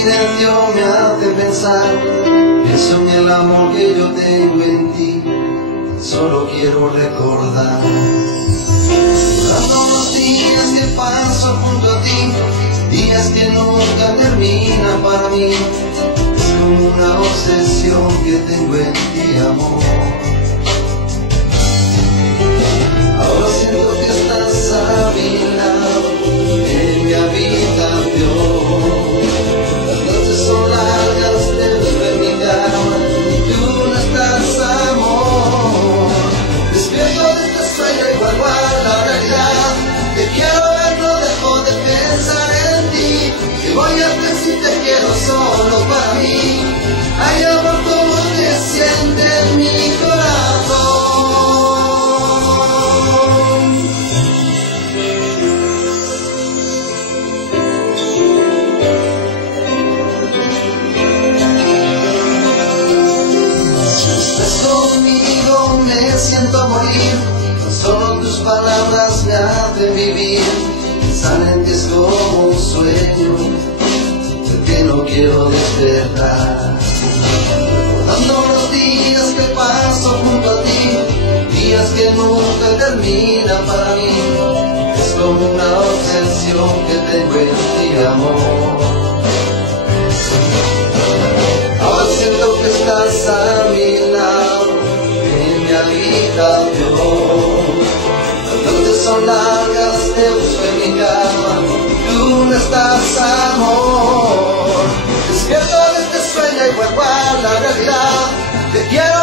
silencio me hace pensar, pienso en el amor que yo tengo en ti, solo quiero recordar. Todos los días que paso junto a ti, días que nunca terminan para mí, es como una obsesión que tengo en ti, amor. Ahora siento que estás a mi lado, en mi habitación. Las noches son largas, te busco en mi cama, tú no estás, amor. Despierto de este sueño y vuelvo a la realidad. Te quiero ver, no dejo de pensar en ti. Que voy a hacer si te quiero solo para mí. Ay, amor, cómo te siente en mi corazón. Conmigo me siento a morir, no solo tus palabras me hacen vivir, pensar en ti es como un sueño del que no quiero despertar. Recordando los días que paso junto a ti, días que nunca terminan para mí, es como una obsesión que tengo en ti, amor. Ahora siento que estás a mi lado, en mi habitación. Las noches son largas, te busco en mi cama, tú no estás, amor. Despierto de este sueño y vuelvo a la realidad. Te quiero